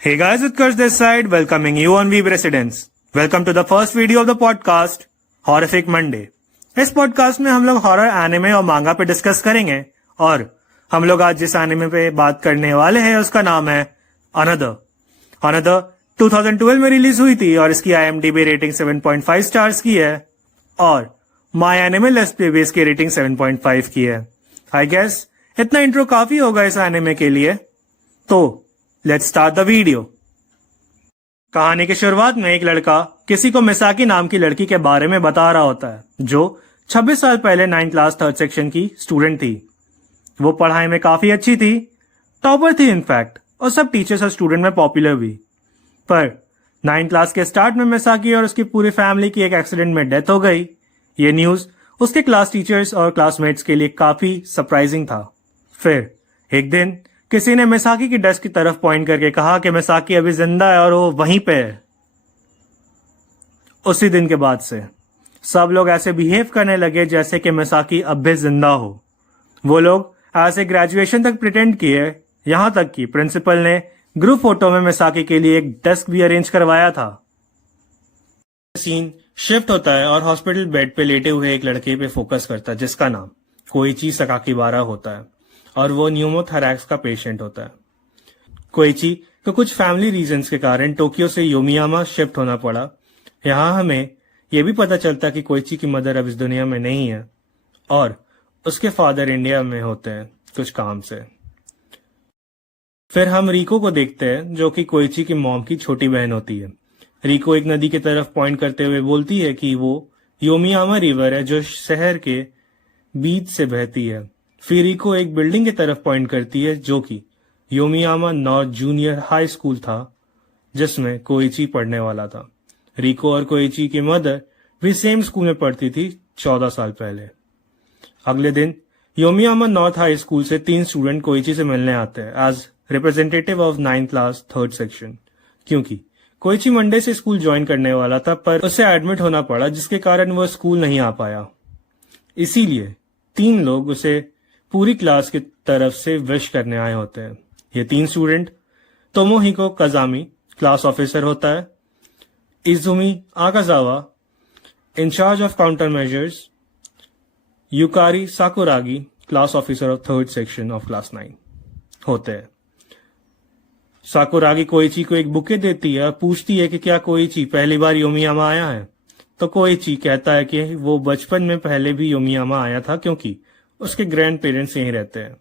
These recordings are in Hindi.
Hey guys, Utkarsh this side, welcoming you on Weeb Residence. Welcome to the first video of the podcast, Horrific Monday. इस पॉडकास्ट में हम लोग हॉरर एनिमे और मांगा पे डिस्कस करेंगे और हम लोग आज जिस एनिमे पे बात करने वाले हैं उसका नाम है अनदर। अनदर 2012 में रिलीज हुई थी और इसकी IMDb रेटिंग 7.5 स्टार्स की है और माई एनिमे लेस्ट पे भी इसकी रेटिंग 7.5 की है। आई गेस इतना इंट्रो काफी होगा इस एनिमे के लिए, तो लेट्स स्टार्ट द वीडियो। कहानी की शुरुआत में एक लड़का किसी को मिसाकी नाम की लड़की के बारे में बता रहा होता है जो 26 साल पहले 9th क्लास 3rd सेक्शन की स्टूडेंट थी। वो पढ़ाई में काफी अच्छी थी, टॉपर थी इनफैक्ट, और सब टीचर्स और स्टूडेंट में पॉपुलर भी। पर 9th क्लास के स्टार्ट में मिसाकी और उसकी पूरी फैमिली की एक एक्सीडेंट में डेथ हो गई। ये न्यूज उसके क्लास टीचर्स और क्लासमेट्स के लिए काफी सरप्राइजिंग था। फिर एक दिन किसी ने मिसाकी की डेस्क की तरफ पॉइंट करके कहा कि मिसाकी अभी जिंदा है और वो वहीं पे है। उसी दिन के बाद से सब लोग ऐसे बिहेव करने लगे जैसे कि मिसाकी अब भी जिंदा हो। वो लोग ऐसे ग्रेजुएशन तक प्रिटेंड किए, यहां तक कि प्रिंसिपल ने ग्रुप फोटो में मिसाकी के लिए एक डेस्क भी अरेंज करवाया था। सीन शिफ्ट होता है और हॉस्पिटल बेड पे लेटे हुए एक लड़के पे फोकस करता है जिसका नाम कोइची सकाकीबारा होता है और वो न्यूमोथोरैक्स का पेशेंट होता है। कोइची को कुछ फैमिली रीजंस के कारण टोक्यो से योमियामा शिफ्ट होना पड़ा। यहाँ हमें यह भी पता चलता कि कोइची की मदर अब इस दुनिया में नहीं है और उसके फादर इंडिया में होते हैं कुछ काम से। फिर हम रिको को देखते हैं जो कि कोइची की मॉम की छोटी बहन होती है। रिको एक नदी की तरफ पॉइंट करते हुए बोलती है कि वो योमियामा रिवर है जो शहर के बीच से बहती है। फिर रिको एक बिल्डिंग की तरफ पॉइंट करती है जो कि योमियामा नॉर्थ जूनियर हाई स्कूल था जिसमें कोइची पढ़ने वाला था। रिको और कोइची की मदर भी सेम स्कूल में पढ़ती थी 14 साल पहले। अगले दिन योमियामा नॉर्थ हाई स्कूल से 3 स्टूडेंट कोइची से मिलने आते हैं as representative of 9th class 3rd section, क्योंकि कोइची मंडे से स्कूल ज्वाइन करने वाला था पर उसे एडमिट होना पड़ा जिसके कारण वो स्कूल नहीं आ पाया। इसीलिए 3 लोग उसे पूरी क्लास की तरफ से विश करने आए होते हैं। ये 3 student Tomohiko Kazami class officer होता है, Izumi Akazawa incharge of counter measures, Yukari Sakuragi class officer of 3rd section of class 9 होते हैं। साकुरागी कोइची को एक बुके देती है और पूछती है कि क्या कोइची पहली बार योमियामा आया है, तो कोइची कहता है कि वो बचपन में पहले भी योमियामा आया था क्योंकि उसके ग्रैंड पेरेंट्स यहीं रहते हैं।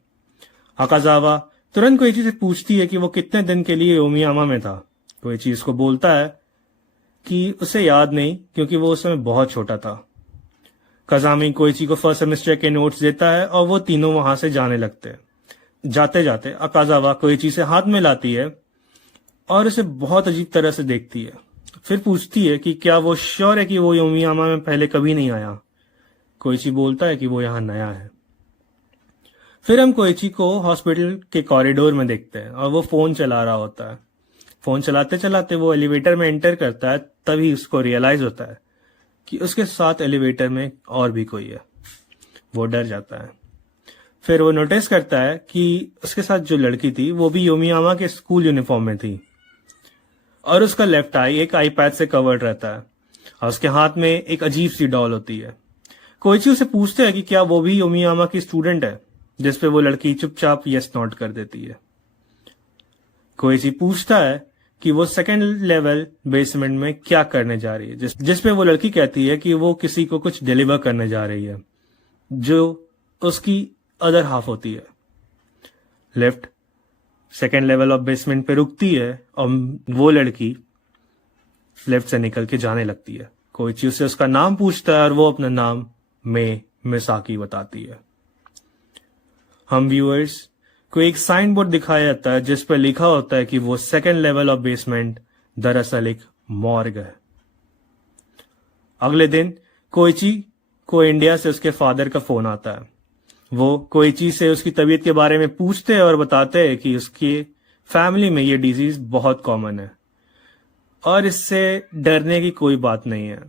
आकाजावा तुरंत कोइची से पूछती है कि वो कितने दिन के लिए योमियामा में था। कोइची इसको बोलता है कि उसे याद नहीं क्योंकि वो उस समय बहुत छोटा था। काजामी कोइची को फर्स्ट सेमेस्टर के नोट्स देता है और वो तीनों वहां से जाने लगते हैं। जाते जाते आकाजावा कोइची से हाथ मिलाती है और उसे बहुत अजीब तरह से देखती है। फिर पूछती है कि क्या वो श्योर है कि वो योमियामा में पहले कभी नहीं आया। कोइची बोलता है कि वो यहाँ नया है। फिर हम कोइची को हॉस्पिटल के कॉरिडोर में देखते हैं और वो फोन चला रहा होता है। फोन चलाते चलाते वो एलिवेटर में एंटर करता है, तभी उसको रियलाइज होता है कि उसके साथ एलिवेटर में और भी कोई है। वो डर जाता है। फिर वो नोटिस करता है कि उसके साथ जो लड़की थी वो भी योमियामा के स्कूल यूनिफॉर्म में थी और उसका लेफ्ट आई एक आईपैड से कवर्ड रहता है और उसके हाथ में एक अजीब सी डॉल होती है। कोइची उसे पूछते हैं कि क्या वो भी योमियामा की स्टूडेंट है, जिसपे वो लड़की चुपचाप यस नॉट कर देती है। कोइची पूछता है कि वो 2nd लेवल बेसमेंट में क्या करने जा रही है, जिसपे वो लड़की कहती है कि वो किसी को कुछ डिलीवर करने जा रही है जो उसकी अदर हाफ होती है। Lift 2nd level of basement पे रुकती है और वो लड़की लिफ्ट से निकल के जाने लगती है। कोइची उससे उसका नाम पूछता है और वो अपना नाम मिसाकी बताती है। हम व्यूअर्स को एक साइन बोर्ड दिखाया जाता है जिस पर लिखा होता है कि वो 2nd लेवल ऑफ बेसमेंट दरअसल एक मॉर्ग है। अगले दिन कोइची को इंडिया से उसके फादर का फोन आता है। वो कोइची से उसकी तबीयत के बारे में पूछते हैं और बताते हैं कि उसकी फैमिली में ये डिजीज बहुत कॉमन है और इससे डरने की कोई बात नहीं है।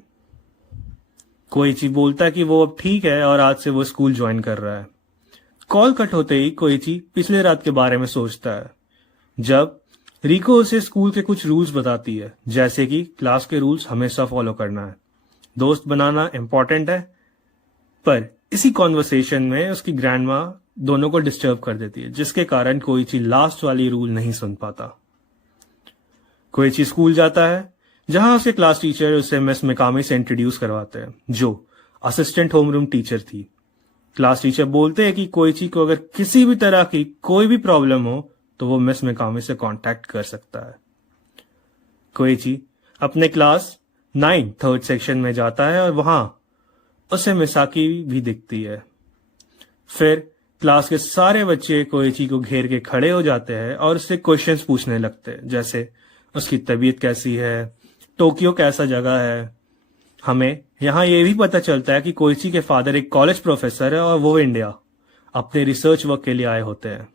कोइची बोलता है कि वो अब ठीक है और आज से वो स्कूल ज्वाइन कर रहा है। कॉल कट होते ही कोइची पिछले रात के बारे में सोचता है जब रिको उसे स्कूल के कुछ रूल्स बताती है, जैसे कि क्लास के रूल्स हमेशा फॉलो करना है, दोस्त बनाना इम्पोर्टेंट है। पर इसी कॉन्वर्सेशन में उसकी ग्रैंड माँ दोनों को डिस्टर्ब कर देती है, जिसके कारण कोइची लास्ट वाली रूल नहीं सुन पाता। कोइची स्कूल जाता है, जहां उसके क्लास टीचर उसे मिस मिकामी से इंट्रोड्यूस करवाते हैं, जो असिस्टेंट होमरूम टीचर थी। क्लास टीचर बोलते हैं कि कोइची को अगर किसी भी तरह की कोई भी प्रॉब्लम हो तो वो मिस मिकामी से कांटेक्ट कर सकता है। कोइची अपने क्लास 9 थर्ड सेक्शन में जाता है और वहां उसे मिसाकी भी दिखती है। फिर क्लास के सारे बच्चे कोइची को घेर के खड़े हो जाते हैं और उससे क्वेश्चंस पूछने लगते हैं, जैसे उसकी तबीयत कैसी है, टोक्यो कैसा जगह है। हमें यहाँ ये भी पता चलता है कि कोइची के फादर एक कॉलेज प्रोफेसर है और वो इंडिया अपने रिसर्च वर्क के लिए आए होते हैं।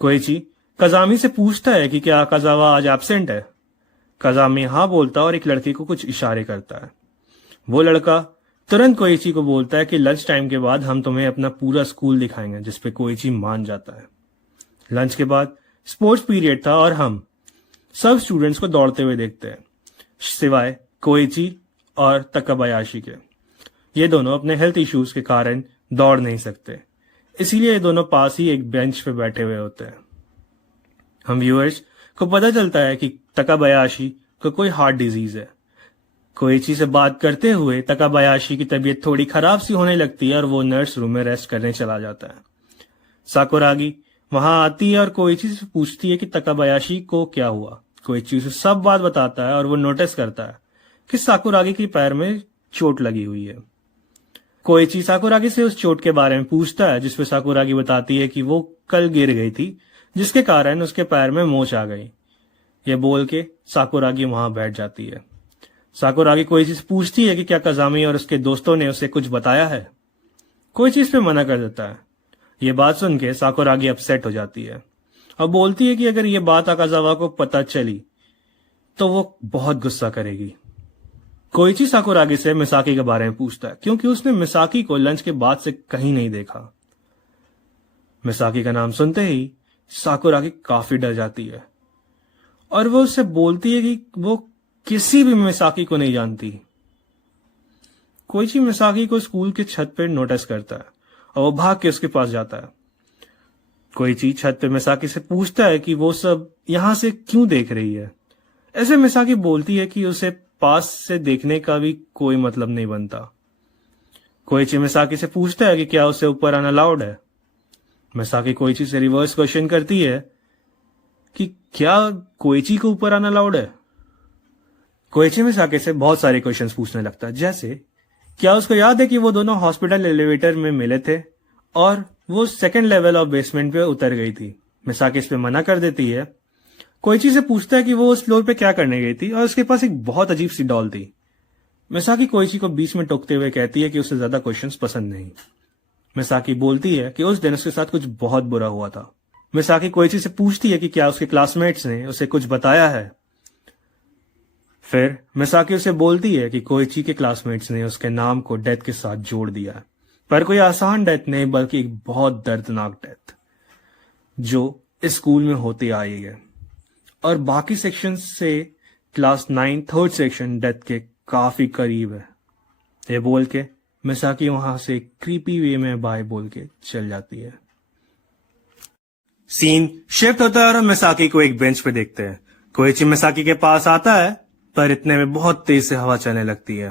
कोइची कजामी से पूछता है कि क्या काजावा आज एब्सेंट है। कजामी हाँ बोलता और एक लड़के को कुछ इशारे करता है। वो लड़का तुरंत कोइची को बोलता है कि लंच टाइम के बाद हम तुम्हें अपना पूरा स्कूल दिखाएंगे, जिसपे कोइची मान जाता है। लंच के बाद स्पोर्ट्स पीरियड था और हम सब स्टूडेंट्स को दौड़ते हुए देखते हैं, सिवाय कोइची और तकाबायाशी के। ये दोनों अपने हेल्थ इश्यूज के कारण दौड़ नहीं सकते, इसीलिए ये दोनों पास ही एक बेंच पे बैठे हुए होते हैं। हम व्यूअर्स को पता चलता है कि तकाबायाशी को कोई हार्ट डिजीज है। कोइची से बात करते हुए तकाबायाशी की तबीयत थोड़ी खराब सी होने लगती है और वो नर्स रूम में रेस्ट करने चला जाता है। साकुरागी वहां आती है और कोइची से पूछती है कि तकाबायाशी को क्या हुआ। कोइची उसे सब बात बताता है और वो नोटिस करता है कि साकुरागी के पैर में चोट लगी हुई है। कोइची साकुरागी से उस चोट के बारे में पूछता है, जिसपे साकुरागी बताती है कि वो कल गिर गई थी, जिसके कारण उसके पैर में मोच आ गई। ये बोल के साकुरागी वहां बैठ जाती है। साकुरागी कोइची से पूछती है कि क्या कजामी और उसके दोस्तों ने उसे कुछ बताया है। कोइची इस पे मना कर देता है। ये बात सुन के साकुरागी अपसेट हो जाती है और बोलती है कि अगर ये बात अकाजावा को पता चली तो वो बहुत गुस्सा करेगी। कोइची साकुरागी से मिसाकी के बारे में पूछता है, क्योंकि उसने मिसाकी को लंच के बाद से कहीं नहीं देखा। मिसाकी का नाम सुनते ही साकुरागी काफी डर जाती है और वो उससे बोलती है कि वो किसी भी मिसाकी को नहीं जानती। कोइची मिसाकी को स्कूल के छत पर नोटिस करता है और वो भाग के उसके पास जाता है। कोइची छत पे मिसाकी से पूछता है कि वो सब यहां से क्यों देख रही है। ऐसे मिसाकी बोलती है कि उसे पास से देखने का भी कोई मतलब नहीं बनता। कोइची मिसाकी से पूछता है कि क्या उसे ऊपर आना अलाउड है। मिसाकी कोइची से रिवर्स क्वेश्चन करती है कि क्या कोइची को ऊपर आना अलाउड है। कोइची मिसाकी से बहुत सारे क्वेश्चंस पूछने लगता है, जैसे क्या उसको याद है कि वो दोनों हॉस्पिटल एलिवेटर में मिले थे और वो सेकंड लेवल ऑफ बेसमेंट पे उतर गई थी। मिसाकी इस पे मना कर देती है। कोइची से पूछता है कि वो उस फ्लोर पे क्या करने गई थी और उसके पास एक बहुत अजीब सी डॉल थी। मिसाकी कोइची को बीच में टोकते हुए कहती है कि उसे ज्यादा क्वेश्चंस पसंद नहीं। मिसाकी बोलती है कि उस दिन उसके साथ कुछ बहुत बुरा हुआ था। मिसाकी कोइची से पूछती है कि क्या उसके क्लासमेट्स ने उसे कुछ बताया है। फिर मिसाकी उसे बोलती है कि कोइची के क्लासमेट्स ने उसके नाम को डेथ के साथ जोड़ दिया है, पर कोई आसान डेथ नहीं बल्कि एक बहुत दर्दनाक डेथ जो इस स्कूल में होती आई है और बाकी सेक्शन से क्लास 9 थर्ड सेक्शन डेथ के काफी करीब है। ये बोल के मिसाकी वहां से क्रीपी वे में बाय बोल के चल जाती है। सीन शिफ्ट होता है और हम मिसाकी को एक बेंच पे देखते हैं। कोइची मिसाकी के पास आता है, पर इतने में बहुत तेज से हवा चलने लगती है।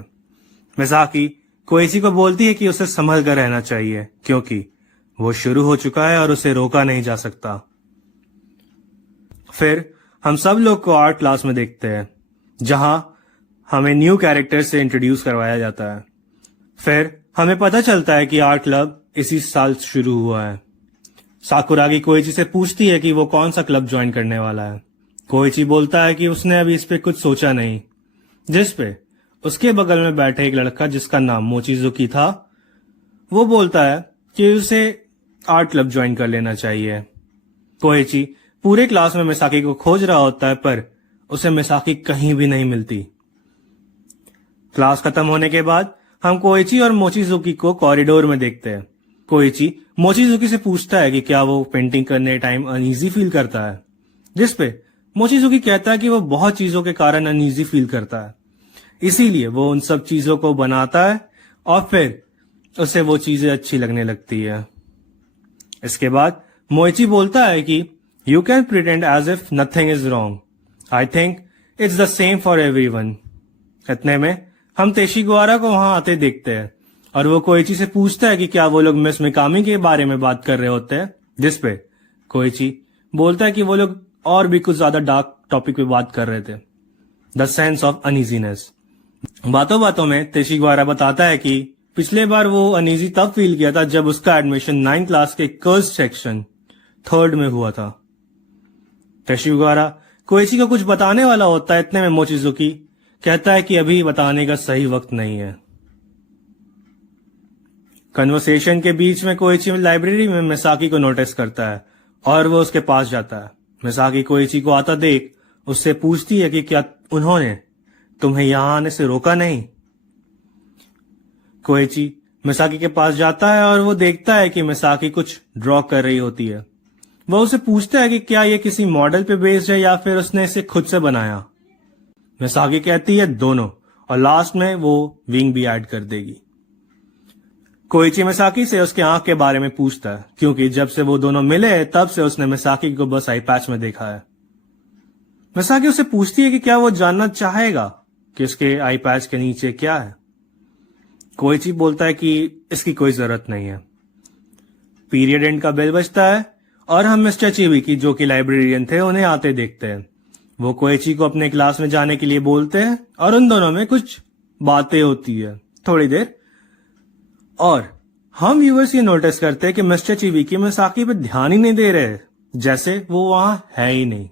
मिसाकी कोइची को बोलती है कि उसे संभल कर रहना चाहिए, क्योंकि वो शुरू हो चुका है और उसे रोका नहीं जा सकता। फिर हम सब लोग को आर्ट क्लास में देखते हैं, जहां हमें न्यू कैरेक्टर से इंट्रोड्यूस करवाया जाता है। फिर हमें पता चलता है कि आर्ट क्लब इसी साल शुरू हुआ है। साकुरागी कोइची से पूछती है कि वो कौन सा क्लब ज्वाइन करने वाला है। कोइची बोलता है कि उसने अभी इस पे कुछ सोचा नहीं, जिस पे उसके बगल में बैठे एक लड़का जिसका नाम मोचिजुकी था, वो बोलता है कि उसे आर्ट क्लब ज्वाइन कर लेना चाहिए। कोइची पूरे क्लास में मिसाकी को खोज रहा होता है, पर उसे मिसाकी कहीं भी नहीं मिलती। क्लास खत्म होने के बाद हम कोइची और मोचिजुकी को कॉरिडोर में देखते हैं। कोइची मोचिजुकी से पूछता है कि क्या वो पेंटिंग करने टाइम अनईजी फील करता है। जिसपे मोचिजुकी कहता है कि वो बहुत चीजों के कारण अनईजी फील करता है, इसीलिए वो उन सब चीजों को बनाता है और फिर उसे वो चीजें अच्छी लगने लगती है। इसके बाद मोइची बोलता है कि you can pretend as if nothing is wrong, I think it's the same for everyone. इतने में हम तेशिगवारा को वहां आते देखते हैं और वो कोइची से पूछता है कि क्या वो लोग मिस मिकामी के बारे में बात कर रहे होते हैं, जिसपे कोइची बोलता है कि वो लोग और भी कुछ ज्यादा डार्क टॉपिक पे बात कर रहे थे, द सेंस ऑफ अनईजीनेस। बातों बातों में तेशिगवारा बताता है कि पिछले बार वो अनईजी तब फील किया था जब उसका एडमिशन 9th क्लास के कर्स सेक्शन 3rd में हुआ था। तेशिगवारा कोइची को कुछ बताने वाला होता है, इतने में मोचिजुकी कहता है कि अभी बताने का सही वक्त नहीं है। कन्वर्सेशन के बीच में कोइची लाइब्रेरी में मिसाकी को नोटिस करता है और वो उसके पास जाता है। मिसाकी कोइची को आता देख उससे पूछती है कि क्या उन्होंने तुम्हें यहां आने से रोका नहीं। कोइची मिसाकी के पास जाता है और वो देखता है कि मिसाकी कुछ ड्रॉ कर रही होती है। वो उसे पूछता है कि क्या ये किसी मॉडल पे बेस्ड है या फिर उसने इसे खुद से बनाया। मिसाकी कहती है दोनों, और लास्ट में वो विंग भी ऐड कर देगी। कोइची मिसाकी से उसके आंख के बारे में पूछता है, क्योंकि जब से वो दोनों मिले तब से उसने मिसाकी को बस आई पैच में देखा है। मिसाकी उसे पूछती है कि क्या वो जानना चाहेगा कि उसके आई पैच के नीचे क्या है। कोइची बोलता है कि इसकी कोई जरूरत नहीं है। पीरियड एंड का बेल बजता है और हम मिस्टर चिबिकी, जो कि लाइब्रेरियन थे, उन्हें आते देखते हैं। वो कोइची को अपने क्लास में जाने के लिए बोलते हैं और उन दोनों में कुछ बातें होती है थोड़ी देर, और हम व्यूअर्स ये नोटिस करते हैं कि मिस्टर चिबिकी मिसाकी पे ध्यान ही नहीं दे रहे, जैसे वो वहां है ही नहीं।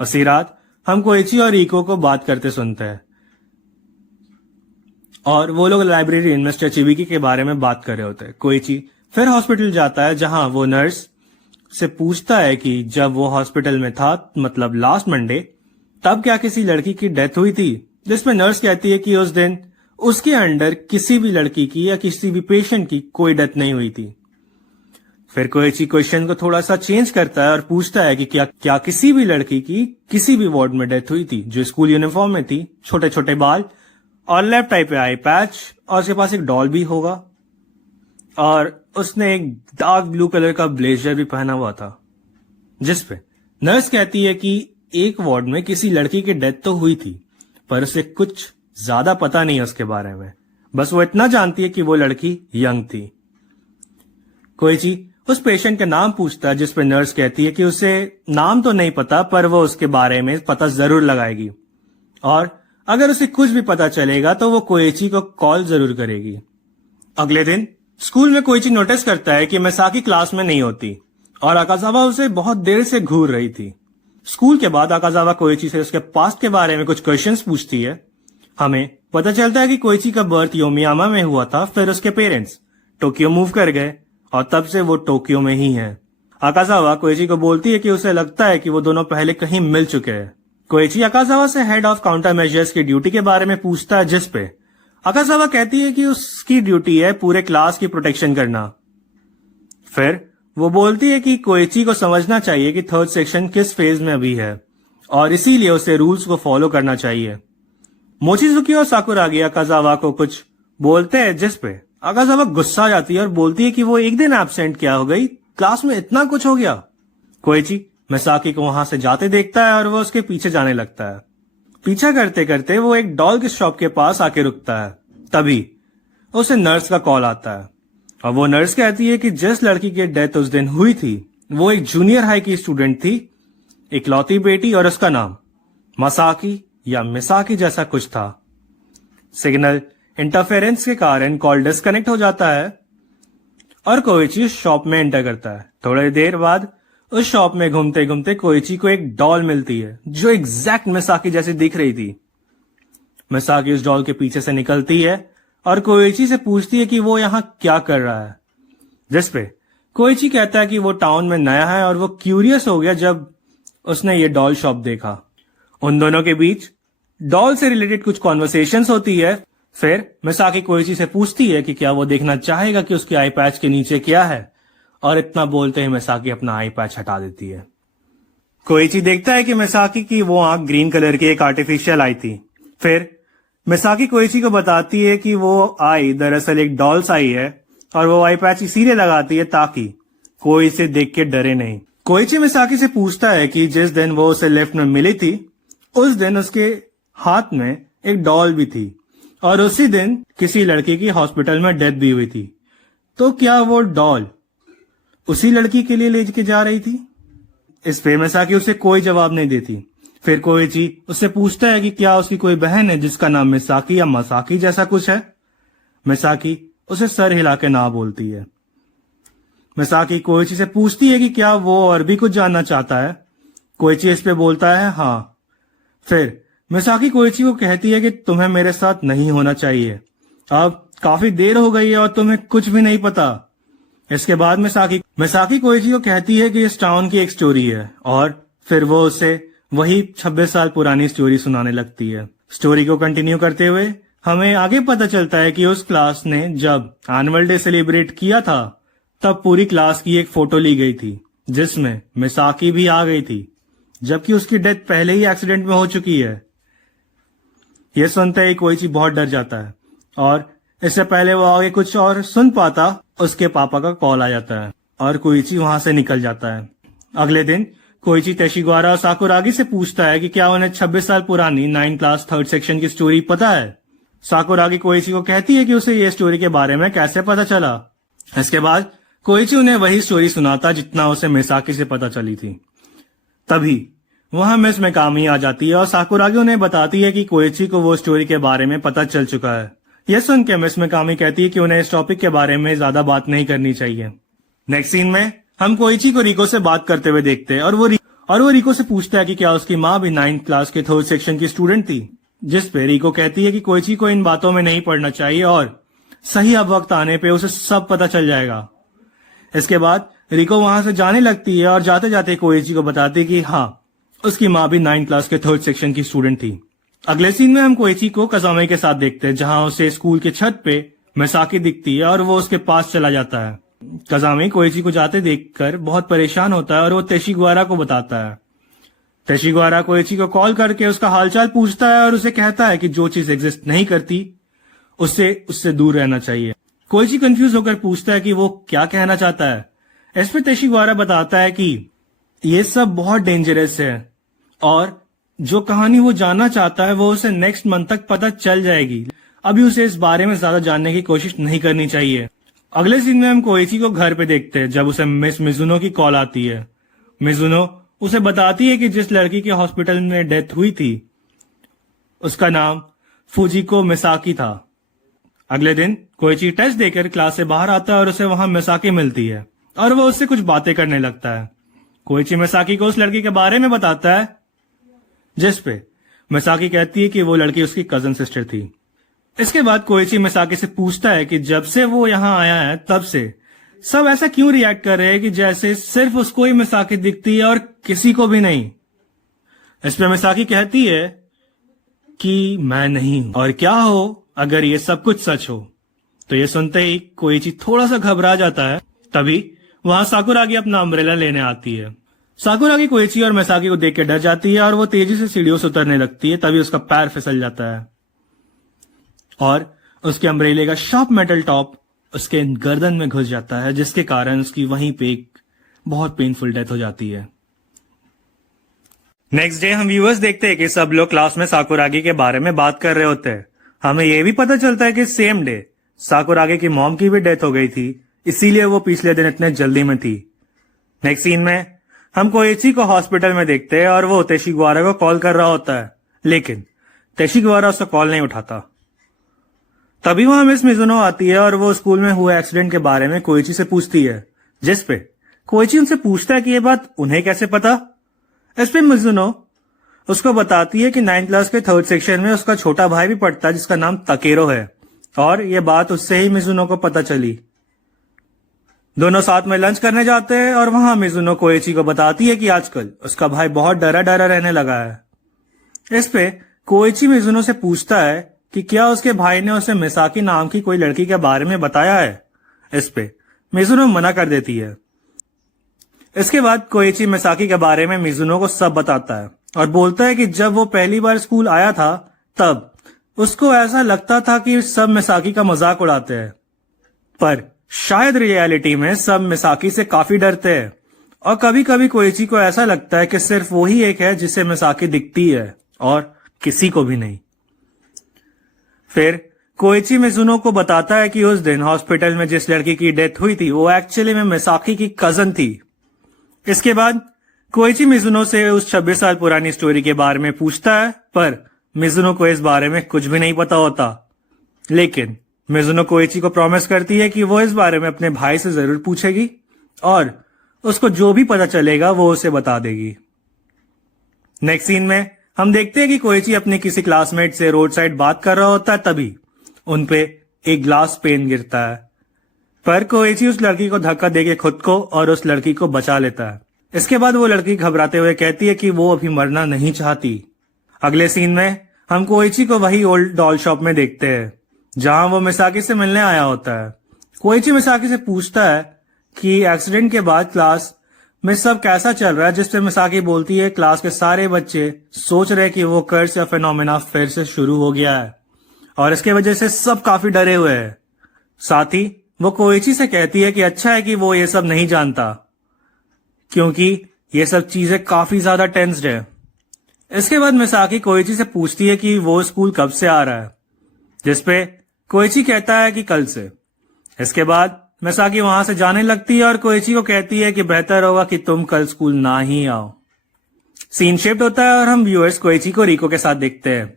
उसी रात हम कोइची और इको को बात करते सुनते हैं और वो लोग लाइब्रेरियन मिस्टर चिबिकी के बारे में बात कर रहे होते हैं। कोइची फिर हॉस्पिटल जाता है, जहां वो नर्स से पूछता है कि जब वो हॉस्पिटल में था, मतलब लास्ट मंडे, तब क्या किसी लड़की की डेथ हुई थी, जिसमें नर्स कहती है कि उस दिन उसके अंडर किसी भी लड़की की या किसी भी पेशेंट की कोई डेथ नहीं हुई थी। फिर कोइची क्वेश्चन को थोड़ा सा चेंज करता है और पूछता है कि क्या किसी भी लड़की की किसी भी वार्ड में डेथ हुई थी जो स्कूल यूनिफॉर्म में थी, छोटे छोटे बाल और लेफ्ट आई पे आई पैच, और उसके पास एक डॉल भी होगा और उसने एक डार्क ब्लू कलर का ब्लेजर भी पहना हुआ था। जिसपे नर्स कहती है कि एक वार्ड में किसी लड़की की डेथ तो हुई थी, पर उसे कुछ ज्यादा पता नहीं है उसके बारे में, बस वो इतना जानती है कि वो लड़की यंग थी। कोइची उस पेशेंट का नाम पूछता है, जिसपे नर्स कहती है कि उसे नाम तो नहीं पता, पर वो उसके बारे में पता जरूर लगाएगी और अगर उसे कुछ भी पता चलेगा तो वो कोइची को कॉल जरूर करेगी। अगले दिन स्कूल में कोइची नोटिस करता है कि मिसाकी क्लास में नहीं होती और आकाजावा उसे बहुत देर से घूर रही थी। स्कूल के बाद आकाजावा कोइची से उसके पास्ट के बारे में कुछ क्वेश्चंस पूछती है। हमें पता चलता है कि कोइची का बर्थ योमियामा में हुआ था, फिर उसके पेरेंट्स टोक्यो मूव कर गए और तब से वो टोक्यो में ही है। आकाजावा कोइची को बोलती है कि उसे लगता है कि वो दोनों पहले कहीं मिल चुके हैं। कोइची आकाजावा से हेड ऑफ काउंटर मेजर्स की ड्यूटी के बारे में पूछता है, जिसपे आकाजावा कहती है कि उसकी ड्यूटी है पूरे क्लास की प्रोटेक्शन करना। फिर वो बोलती है कि कोइची को समझना चाहिए कि 3rd सेक्शन किस फेज में अभी है और इसीलिए उसे रूल्स को फॉलो करना चाहिए। मोचिजुकी और साकुरागी आकाजावा को कुछ बोलते हैं, जिसपे आकाजावा गुस्सा आ जाती है और बोलती है कि वो एक दिन एब्सेंट क्या हो गई, क्लास में इतना कुछ हो गया। कोइची मिसाकी को वहां से जाते देखता है और वो उसके पीछे जाने लगता है। पीछा करते करते वो एक डॉल की शॉप के पास आके रुकता है। तभी उसे नर्स का कॉल आता है और वो नर्स कहती है कि जिस लड़की की डेथ उस दिन हुई थी वो एक जूनियर हाई की स्टूडेंट थी, इकलौती बेटी, और उसका नाम मसाकी या मिसाकी जैसा कुछ था। सिग्नल इंटरफेरेंस के कारण कॉल डिस्कनेक्ट हो जाता है और कोइची शॉप में एंटर करता है। थोड़ी देर बाद उस शॉप में घूमते घूमते कोइची को एक डॉल मिलती है जो एग्जैक्ट मिसाकी जैसी दिख रही थी। मिसाकी उस डॉल के पीछे से निकलती है और कोइची से पूछती है कि वो यहाँ क्या कर रहा है, जिसपे कोइची कहता है कि वो टाउन में नया है और वो क्यूरियस हो गया जब उसने ये डॉल शॉप देखा। उन दोनों के बीच डॉल से रिलेटेड कुछ कॉन्वर्सेशंस होती है। फिर मिसाकी कोइची से पूछती है कि क्या वो देखना चाहेगा कि उसके आई पैच के नीचे क्या है, और इतना बोलते ही मिसाकी अपना आई पैच हटा देती है। कोइची देखता है कि मिसाकी की वो आंख ग्रीन कलर की एक आर्टिफिशियल आई थी। फिर मिसाकी कोइची को बताती है कि वो आई दरअसल एक डॉल्स आई है और वो आई पैच इसीलिए लगाती है ताकि कोई इसे देख के डरे नहीं। कोइची मिसाकी से पूछता है कि जिस दिन वो उसे लिफ्ट में मिली थी उस दिन उसके हाथ में एक डॉल भी थी और उसी दिन किसी लड़की की हॉस्पिटल में डेथ भी हुई थी। तो क्या वो डॉल उसी लड़की के लिए लेके जा रही थी? इस पे मिसाकी उसे कोई जवाब नहीं देती। फिर कोइची उससे पूछता है कि क्या उसकी कोई बहन है जिसका नाम मिसाकी या मसाकी जैसा कुछ है। मिसाकी उसे सर हिला के ना बोलती है। मिसाकी कोइची से पूछती है कि क्या वो और भी कुछ जानना चाहता है। कोइची इस पे बोलता है हाँ। फिर मिसाकी कोइची को कहती है कि तुम्हें मेरे साथ नहीं होना चाहिए, अब काफी देर हो गई है और तुम्हें कुछ भी नहीं पता। इसके बाद मिसाकी कोइची को कहती है कि इस टाउन की एक स्टोरी है और फिर वो उसे वही 26 साल पुरानी स्टोरी सुनाने लगती है। स्टोरी को कंटिन्यू करते हुए हमें आगे पता चलता है कि उस क्लास ने जब एनुअल डे सेलिब्रेट किया था तब पूरी क्लास की एक फोटो ली गई थी जिसमें मिसाकी भी आ गई थी, जबकि उसकी डेथ पहले ही एक्सीडेंट में हो चुकी है। यह सुनते ही कोइची बहुत डर जाता है और इससे पहले वो आगे कुछ और सुन पाता उसके पापा का कॉल आ जाता है और कोइची वहां से निकल जाता है। अगले दिन कोइची तेशिगवारा और साकुरागी से पूछता है कि क्या उन्हें 26 साल पुरानी 9 क्लास 3rd सेक्शन की स्टोरी पता है। साकुरागी कोइची को कहती है कि उसे ये स्टोरी के बारे में कैसे पता चला। इसके बाद कोइची उन्हें वही स्टोरी सुनाता जितना उसे मिसाकी से पता चली थी। तभी वहां मिस मेकामी आ जाती है और साकुरागी उन्हें बताती है कि कोइची को वो स्टोरी के बारे में पता चल चुका है। यह सुन के मिस मेकामी कहती है कि उन्हें इस टॉपिक के बारे में ज्यादा बात नहीं करनी चाहिए। नेक्स्ट सीन में हम कोइची को रिको से बात करते हुए देखते हैं और वो रिको से पूछता है कि क्या उसकी माँ भी 9th क्लास के 3rd सेक्शन की स्टूडेंट थी, जिस पे रिको कहती है कि कोइची को इन बातों में नहीं पड़ना चाहिए और सही अब वक्त आने पे उसे सब पता चल जाएगा। इसके बाद रिको वहां से जाने लगती है और जाते जाते कोइची को बताती है कि हाँ, उसकी माँ भी 9th क्लास के 3rd सेक्शन की स्टूडेंट थी। अगले सीन में हम कोइची को कजामे के साथ देखते हैं जहां उसे स्कूल के छत पे मिसाकी दिखती है और वो उसके पास चला जाता है। कजामे कोइची को जाते देखकर बहुत परेशान होता है और वो तेशिगवारा को बताता है। तेशिगवारा कोइची को कॉल करके उसका हालचाल पूछता है और उसे कहता है कि जो चीज एग्जिस्ट नहीं करती उससे दूर रहना चाहिए। कोइची कंफ्यूज होकर पूछता है कि वो क्या कहना चाहता है। इस पे तेशिगवारा बताता है कि ये सब बहुत डेंजरस है और जो कहानी वो जानना चाहता है वो उसे नेक्स्ट मंथ तक पता चल जाएगी। अभी उसे इस बारे में ज्यादा जानने की कोशिश नहीं करनी चाहिए। अगले सीन में हम कोइची को घर पे देखते हैं जब उसे मिस मिजुनो की कॉल आती है। मिजुनो उसे बताती है कि जिस लड़की के हॉस्पिटल में डेथ हुई थी उसका नाम फुजिको मिसाकी था। अगले दिन कोइची टेस्ट देकर क्लास से बाहर आता है और उसे वहां मिसाकी मिलती है और वो उससे कुछ बातें करने लगता है। कोइची मिसाकी को उस लड़की के बारे में बताता है जिस पे मिसाकी कहती है कि वो लड़की उसकी कजन सिस्टर थी। इसके बाद कोइची मिसाकी से पूछता है कि जब से वो यहाँ आया है तब से सब ऐसा क्यों रिएक्ट कर रहे हैं कि जैसे सिर्फ उसको ही मिसाकी दिखती है और किसी को भी नहीं। इस पे मिसाकी कहती है कि मैं नहीं हूं और क्या हो अगर ये सब कुछ सच हो। तो ये सुनते ही कोइची थोड़ा सा घबरा जाता है। तभी वहां साकुरागी अपना अम्ब्रेला लेने आती है। साकुरागी कोइची और मिसाकी को देख के डर जाती है और वो तेजी से सीढ़ियों से उतरने लगती है। तभी उसका पैर फिसल जाता है और उसके अम्ब्रेले का शार्प मेटल टॉप उसके गर्दन में घुस जाता है, जिसके कारण उसकी वहीं पे एक बहुत पेनफुल डेथ हो जाती है। नेक्स्ट डे हम व्यूअर्स देखते हैं कि सब लोग क्लास में साकुरागी के बारे में बात कर रहे होते हैं। हमें यह भी पता चलता है कि सेम डे साकुरागी की मॉम की भी डेथ हो गई थी, इसीलिए वो पिछले दिन इतने जल्दी में थी। नेक्स्ट सीन में हम कोइची को हॉस्पिटल में देखते हैं और वो तेशिगवारा को कॉल कर रहा होता है, लेकिन तेशिगवारा उसका कॉल नहीं उठाता। तभी वहां मिस मिजुनो आती है और वो स्कूल में हुए एक्सीडेंट के बारे में कोइची से पूछती है, जिस पे कोइची उनसे पूछता है कि ये बात उन्हें कैसे पता। इस पे मिजुनो उसको बताती है कि 9th क्लास के 3rd सेक्शन में उसका छोटा भाई भी पढ़ता है जिसका नाम तकेरो है और ये बात उससे ही मिजुनो को पता चली। दोनों साथ में लंच करने जाते हैं और वहां मिजुनो कोइची को बताती है कि आजकल उसका भाई बहुत डरा डरा रहने लगा है। इस पे कोइची मिजुनो से पूछता है कि क्या उसके भाई ने उसे मिसाकी नाम की कोई लड़की के बारे में बताया है। इस पे मिजुनो मना कर देती है। इसके बाद कोएची मिसाकी के बारे में मिजुनो को सब बताता है और बोलता है कि जब वो पहली बार स्कूल आया था तब उसको ऐसा लगता था कि सब मिसाकी का मजाक उड़ाते हैं, पर शायद रियलिटी में सब मिसाकी से काफी डरते हैं और कभी कभी कोएची को ऐसा लगता है कि सिर्फ वो ही एक है जिसे मिसाकी दिखती है और किसी को भी नहीं। फिर कोएची मिजुनो को बताता है कि उस दिन हॉस्पिटल में जिस लड़की की डेथ हुई थी वो एक्चुअली में मिसाकी की कजन थी। इसके बाद कोएची मिजुनो से उस 26 साल पुरानी स्टोरी के बारे में पूछता है, पर मिजुनो को इस बारे में कुछ भी नहीं पता होता। लेकिन मिजुनो कोएची को प्रॉमिस करती है कि वो इस बारे में अपने भाई से जरूर पूछेगी और उसको जो भी पता चलेगा वो उसे बता देगी। नेक्स्ट सीन में हम देखते हैं कि कोएची अपने किसी क्लासमेट से रोड साइड बात कर रहा होता है, तभी उनपे एक ग्लास पेन गिरता है, पर कोएची उस लड़की को धक्का देके खुद को और उस लड़की को बचा लेता है। इसके बाद वो लड़की घबराते हुए कहती है कि वो अभी मरना नहीं चाहती। अगले सीन में हम कोएची को वही ओल्ड डॉल शॉप में देखते हैं जहां वो मिसाकी से मिलने आया होता है। कोएची मिसाकी से पूछता है कि एक्सीडेंट के बाद क्लास में सब कैसा चल रहा है, जिसपे मिसाकी बोलती है क्लास के सारे बच्चे सोच रहे कि वो कर्स या फिनोमेना फिर से शुरू हो गया है और इसके वजह से सब काफी डरे हुए हैं। साथ ही वो कोएची से कहती है कि अच्छा है कि वो ये सब नहीं जानता क्योंकि ये सब चीजें काफी ज्यादा टेंस्ड है। इसके बाद मिसाकी कोएची से पूछती है कि वो स्कूल कब से आ रहा है, जिसपे कोएची कहता है कि कल से। इसके बाद मिसाकी वहां से जाने लगती है और कोएची को कहती है कि बेहतर होगा कि तुम कल स्कूल ना ही आओ। सीन शिफ्ट होता है और हम व्यूअर्स कोएची को रिको के साथ देखते हैं।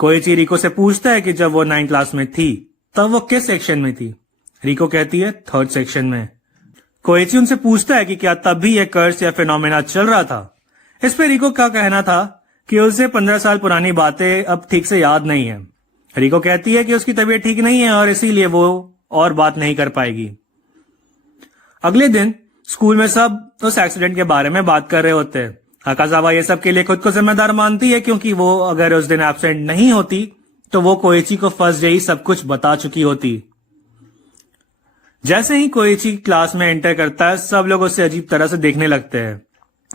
कोएची रिको से पूछता है कि जब वो 9th क्लास में थी तब वो किस सेक्शन में थी। रिको कहती है 3rd सेक्शन में। कोएची उनसे पूछता है कि क्या तब भी ये कर्स या फिनोमेना चल रहा था। इस पे रिको का कहना था कि उसे 15 साल पुरानी बातें अब ठीक से याद नहीं है। रिको कहती है कि उसकी तबीयत ठीक नहीं है और इसीलिए वो और बात नहीं कर पाएगी। अगले दिन स्कूल में सब उस एक्सीडेंट के बारे में बात कर रहे होते हैं। अकाजावा ये सब के लिए खुद को जिम्मेदार मानती है क्योंकि वो अगर उस दिन एब्सेंट नहीं होती तो वो कोएची को फर्स्ट डे ही सब कुछ बता चुकी होती। जैसे ही कोएची क्लास में एंटर करता है सब लोग उसे अजीब तरह से देखने लगते हैं।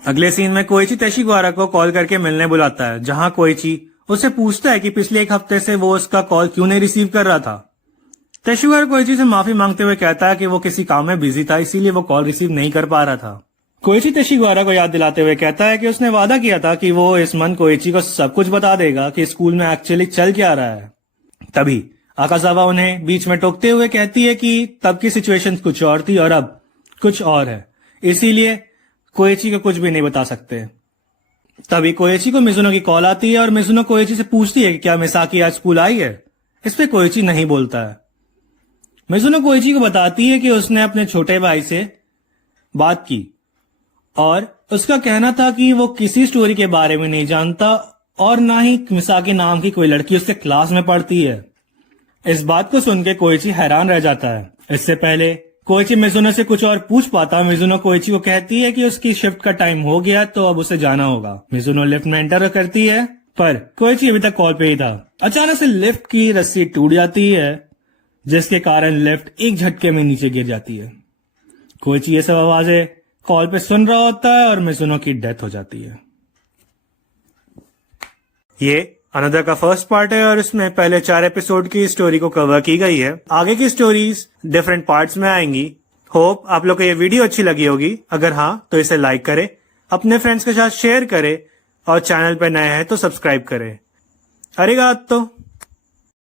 अगले सीन में कोएची तेशिगवारा को कॉल करके मिलने बुलाता है, जहां कोएची उससे पूछता है कि पिछले एक हफ्ते से वो उसका कॉल क्यों नहीं रिसीव कर रहा था। तेशिगवारा कोएची से माफी मांगते हुए कहता है कि वो किसी काम में बिजी था, इसीलिए वो कॉल रिसीव नहीं कर पा रहा था। कोएची तेशिगवारा को याद दिलाते हुए कहता है कि उसने वादा किया था कि वो इस मंथ कोएची को सब कुछ बता देगा कि स्कूल में एक्चुअली चल क्या रहा है। तभी आकाजावा उन्हें बीच में टोकते हुए कहती है कि तब की सिचुएशन कुछ और थी और अब कुछ और है, इसीलिए कोएची को कुछ भी नहीं बता सकते। तभी कोएची को मिजुनो की कॉल आती है और मिजुनो कोएची से पूछती है कि क्या मिसाकी आज स्कूल आई है। इस पे कोएची नहीं बोलता है। मिजुनो कोएची को बताती है कि उसने अपने छोटे भाई से बात की और उसका कहना था कि वो किसी स्टोरी के बारे में नहीं जानता और ना ही मिसाकी नाम की कोई लड़की उसके क्लास में पढ़ती है। इस बात को सुनकर कोएची हैरान रह जाता है। इससे पहले कोएची मिजुनो से कुछ और पूछ पाता, मिजुनो कोएची को कहती है कि उसकी शिफ्ट का टाइम हो गया तो अब उसे जाना होगा। मिजुनो लिफ्ट में एंटर करती है पर कोएची अभी तक कॉल पे ही था। अचानक से लिफ्ट की रस्सी टूट जाती है जिसके कारण लिफ्ट एक झटके में नीचे गिर जाती है। कोएची ये सब आवाजें कॉल पे सुन रहा होता है और मिजुनो की डेथ हो जाती है। ये अनदर का फर्स्ट पार्ट है और इसमें पहले 4 एपिसोड की स्टोरी को कवर की गई है। आगे की स्टोरीज डिफरेंट पार्ट्स में आएंगी। होप आप लोग को ये वीडियो अच्छी लगी होगी। अगर हाँ तो इसे लाइक करें, अपने फ्रेंड्स के साथ शेयर करें और चैनल पे नए हैं तो सब्सक्राइब करें। अरिगातो।